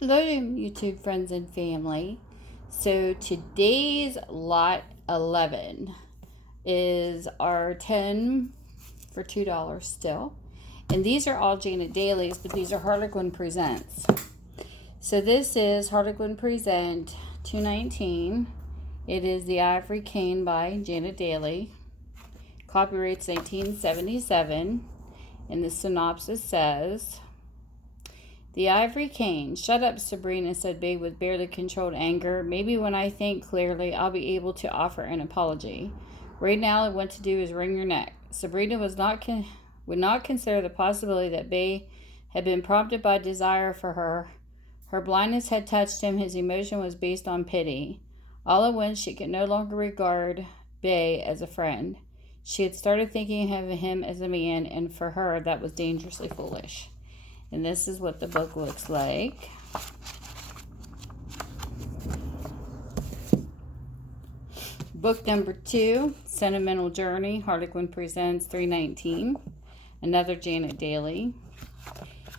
Hello, YouTube friends and family. So today's lot 11 is our 10 for $2 still. And these are all Janet Dailey's, but these are Harlequin Presents. So this is Harlequin Present 219. It is the Ivory Cane by Janet Dailey. Copyrights 1977. And the synopsis says, "The Ivory Cane." "Shut up, Sabrina," said Babe with barely controlled anger. "Maybe when I think clearly, I'll be able to offer an apology. Right now, all I want to do is wring your neck." Sabrina would not consider the possibility that Babe had been prompted by desire for her. Her blindness had touched him. His emotion was based on pity. All at once, she could no longer regard Babe as a friend. She had started thinking of him as a man, and for her, that was dangerously foolish. And this is what the book looks like. Book number 2, Sentimental Journey, Harlequin Presents 319. Another Janet Dailey.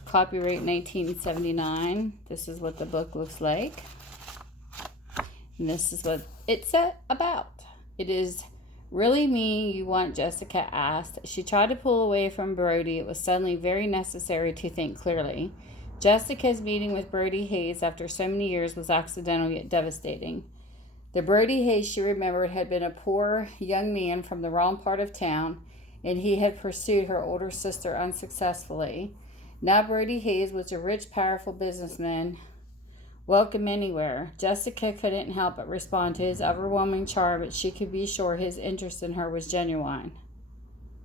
Copyright 1979. This is what the book looks like. And this is what it's about. It is "Really me you want?" Jessica asked. She tried to pull away from Brody. It was suddenly very necessary to think clearly. Jessica's meeting with Brody Hayes after so many years was accidental yet devastating. The Brody Hayes she remembered had been a poor young man from the wrong part of town, and he had pursued her older sister unsuccessfully. Now Brody Hayes was a rich, powerful businessman, welcome anywhere. Jessica couldn't help but respond to his overwhelming charm, but she could be sure his interest in her was genuine.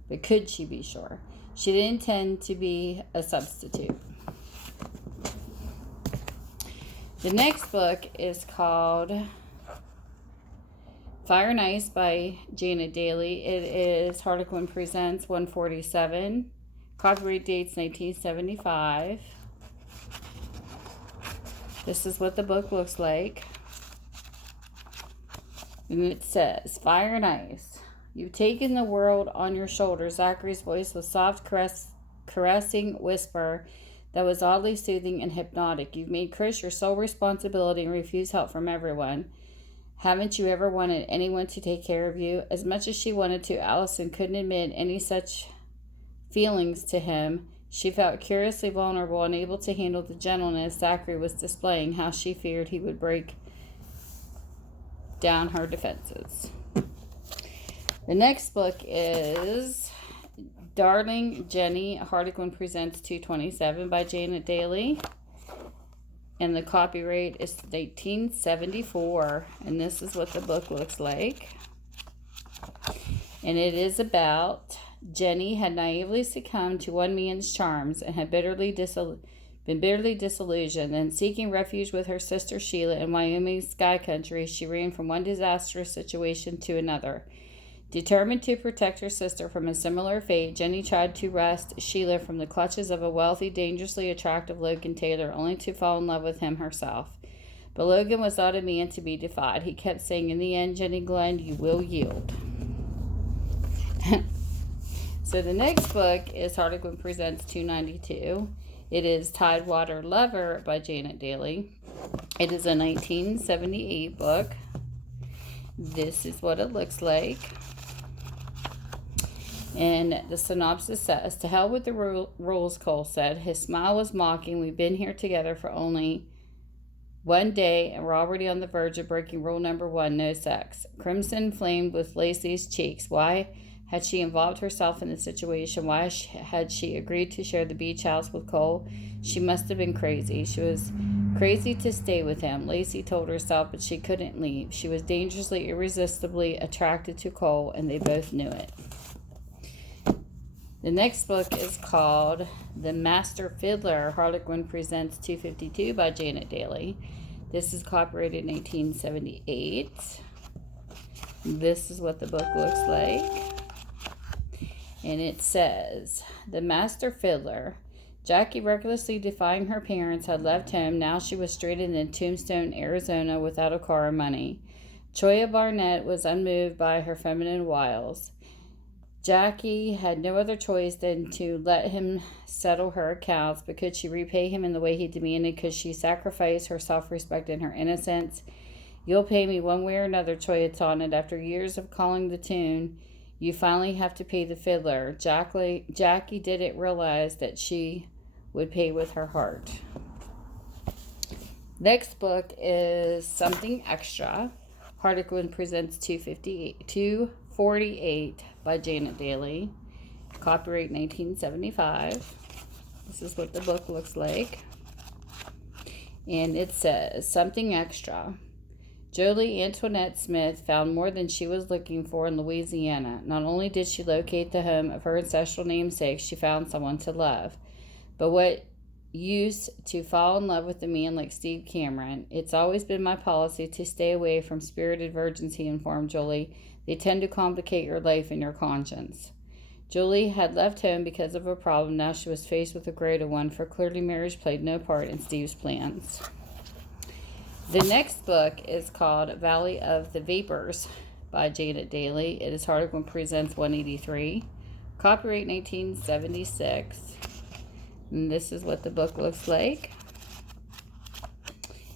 But could she be sure? She didn't intend to be a substitute. The next book is called Fire and Ice by Janet Dailey. It is Harlequin Presents 147. Copyright dates 1975. This is what the book looks like. And it says, "Fire and Ice. You've taken the world on your shoulders." Zachary's voice was soft, caressing whisper that was oddly soothing and hypnotic. "You've made Chris your sole responsibility and refused help from everyone. Haven't you ever wanted anyone to take care of you?" As much as she wanted to, Allison couldn't admit any such feelings to him. She felt curiously vulnerable, unable to handle the gentleness Zachary was displaying. How she feared he would break down her defenses. The next book is Darling Jenny, Harlequin Presents 227 by Janet Dailey. And the copyright is 1974. And this is what the book looks like. And it is about Jenny had naively succumbed to one man's charms and had been bitterly disillusioned. Then, seeking refuge with her sister Sheila in Wyoming's sky country, she ran from one disastrous situation to another. Determined to protect her sister from a similar fate, Jenny tried to wrest Sheila from the clutches of a wealthy, dangerously attractive Logan Taylor, only to fall in love with him herself. But Logan was not a man to be defied. He kept saying, "In the end, Jenny Glenn, you will yield." So the next book is Harlequin Presents 292. It is Tidewater Lover by Janet Dailey. It is a 1978 book. This is what it looks like. And the synopsis says, "To hell with the rules," Cole said. His smile was mocking. "We've been here together for only one day, and we're already on the verge of breaking rule number 1, no sex." Crimson flamed with Lacey's cheeks. Why had she involved herself in the situation? Why had she agreed to share the beach house with Cole? She must have been crazy. She was crazy to stay with him, Lacey told herself, but she couldn't leave. She was dangerously, irresistibly attracted to Cole, and they both knew it. The next book is called The Master Fiddler, Harlequin Presents 252 by Janet Dailey. This is copyrighted 1978. This is what the book looks like. And it says, "The Master Fiddler." Jackie, recklessly defying her parents, had left home. Now she was stranded in Tombstone, Arizona, without a car or money. Choya Barnett was unmoved by her feminine wiles. Jackie had no other choice than to let him settle her accounts, but could she repay him in the way he demanded? Could she sacrifice her self-respect and her innocence? You'll pay me one way or another, Choya taunted. After years of calling the tune, you finally have to pay the fiddler. Jackie didn't realize that she would pay with her heart. Next book is Something Extra. Harlequin presents 248 by Janet Dailey. Copyright 1975. This is what the book looks like. And it says, Something Extra. Jolie Antoinette Smith found more than she was looking for in Louisiana. Not only did she locate the home of her ancestral namesake, she found someone to love. But what use to fall in love with a man like Steve Cameron? It's always been my policy to stay away from spirited virgins, he informed Jolie. They tend to complicate your life and your conscience. Jolie had left home because of a problem. Now she was faced with a greater one, for clearly marriage played no part in Steve's plans. The next book is called Valley of the Vapours by Janet Dailey. It is Harlequin Presents 183. Copyright 1976. And this is what the book looks like.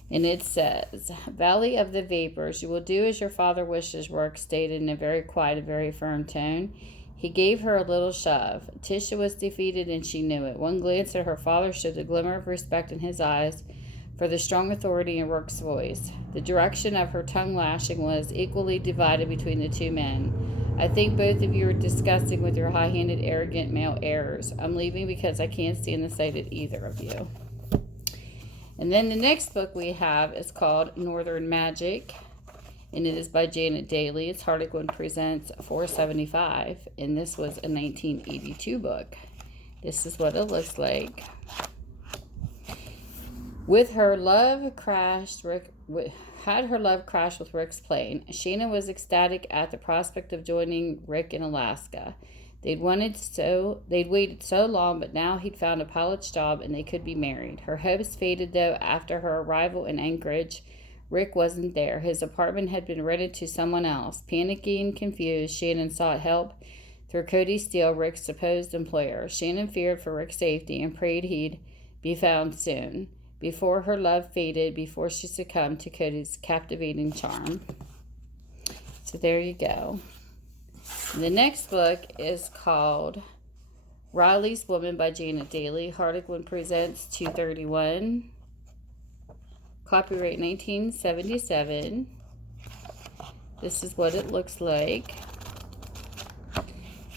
And it says, Valley of the Vapours, you will do as your father wishes, Rourke stated in a very quiet and very firm tone. He gave her a little shove. Tisha was defeated, and she knew it. One glance at her father showed the glimmer of respect in his eyes for the strong authority in Rourke's voice. The direction of her tongue lashing was equally divided between the two men. I think both of you are disgusting with your high-handed, arrogant male errors. I'm leaving because I can't stand the sight of either of you. And then the next book we have is called Northern Magic, and it is by Janet Dailey. It's Harlequin Presents 475, and this was a 1982 book. This is what it looks like. Had her love crashed with Rick's plane. Shannon was ecstatic at the prospect of joining Rick in Alaska. They'd waited so long, but now he'd found a pilot's job and they could be married. Her hopes faded, though, after her arrival in Anchorage. Rick wasn't there. His apartment had been rented to someone else. Panicky and confused, Shannon sought help through Cody Steele, Rick's supposed employer. Shannon feared for Rick's safety and prayed he'd be found soon, before her love faded, before she succumbed to Cody's captivating charm. So there you go. The next book is called Reilly's Woman by Janet Dailey. Harlequin Presents 231. Copyright 1977. This is what it looks like.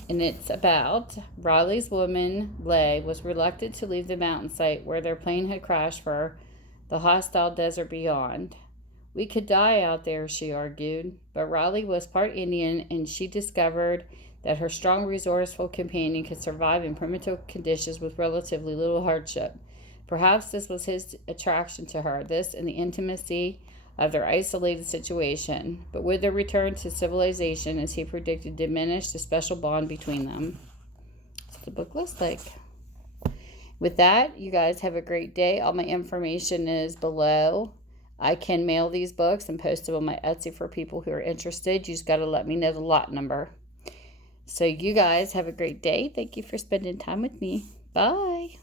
And it's about Reilly's woman, Leigh, was reluctant to leave the mountain site where their plane had crashed for the hostile desert beyond. We could die out there, she argued, but Reilly was part Indian, and she discovered that her strong, resourceful companion could survive in primitive conditions with relatively little hardship. Perhaps this was his attraction to her, this and the intimacy of their isolated situation, but would their return to civilization, as he predicted, diminish the special bond between them? That's what the book looks like. With that, you guys have a great day. All my information is below. I can mail these books and post them on my Etsy for people who are interested. You just got to let me know the lot number. So you guys have a great day. Thank you for spending time with me. Bye.